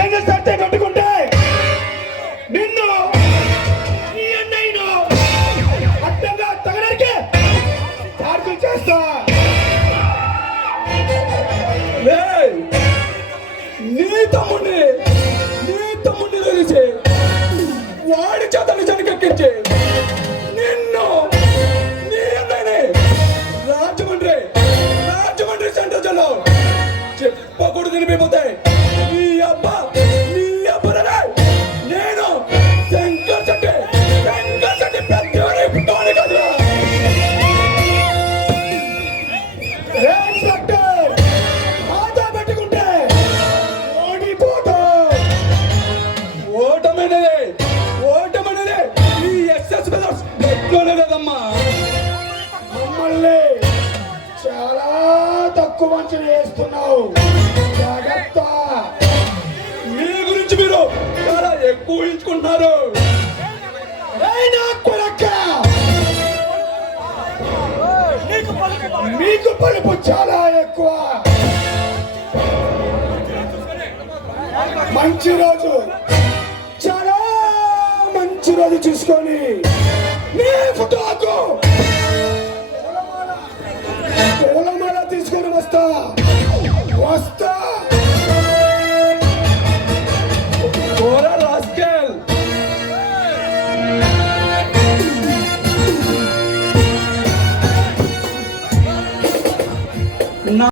అడ్డంగా సత్తే కట్టుకుంటే నిన్ను నీ అన్నయ్యను అడ్డంగా తగడానికి దాడులు చేస్తా. నీ తమ్ముడిని తెలిసి వాడి చేతను జనకెక్కించి నిన్ను నీ అన్నయ్యని రాజమండ్రి సెంటర్ జైల్లో చెప్పకూడదు తినిపిపోతాయి. నీ అబ్బనే నేను శంకర్ శెట్టి పెద్దవాడి కదా. ఓటమనేది ఈ ఎస్ఎస్ లేదమ్మా. మమ్మల్ని చాలా తక్కువ అంచనా వేస్తున్నావు. జాగ్రత్త. మీ గురించి మీరు చాలా ఎక్కువ ఊహించుకుంటున్నారు. మీకు పలుపు చాలా ఎక్కువ. మంచి రోజు, చాలా మంచి రోజు చూసుకొని మీ ఫోటోకు పూలమాల తీసుకొని వస్తా.